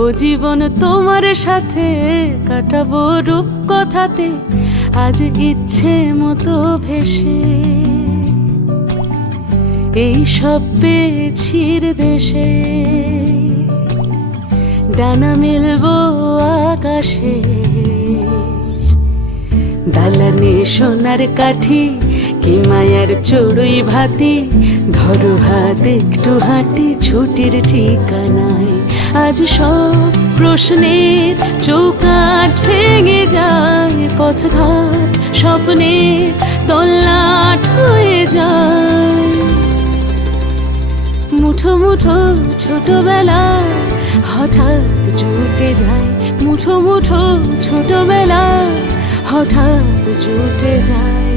ও জীবন তোমার সাথে কাটাবো রূপকথাতে, আজ ইচ্ছে মতো ভেসে এই সব পেয়েছির দেশে। ডানা মেলবো আকাশে, দালানে সোনার কাঠি কি মায়ার চড়ুই ভাতি, ধরো হাত একটু হাঁটি ছুটির ঠিকানায়। আজ সব প্রশ্নের চৌকাঠ ভেঙে যায়, পথঘাট স্বপ্নের তল্লাট হয়ে যায়। মুঠো মুঠো ছোটবেলা হঠাৎ জুটে যায়, মুঠো মুঠো ছোটবেলা হঠাৎ জুটে যায়।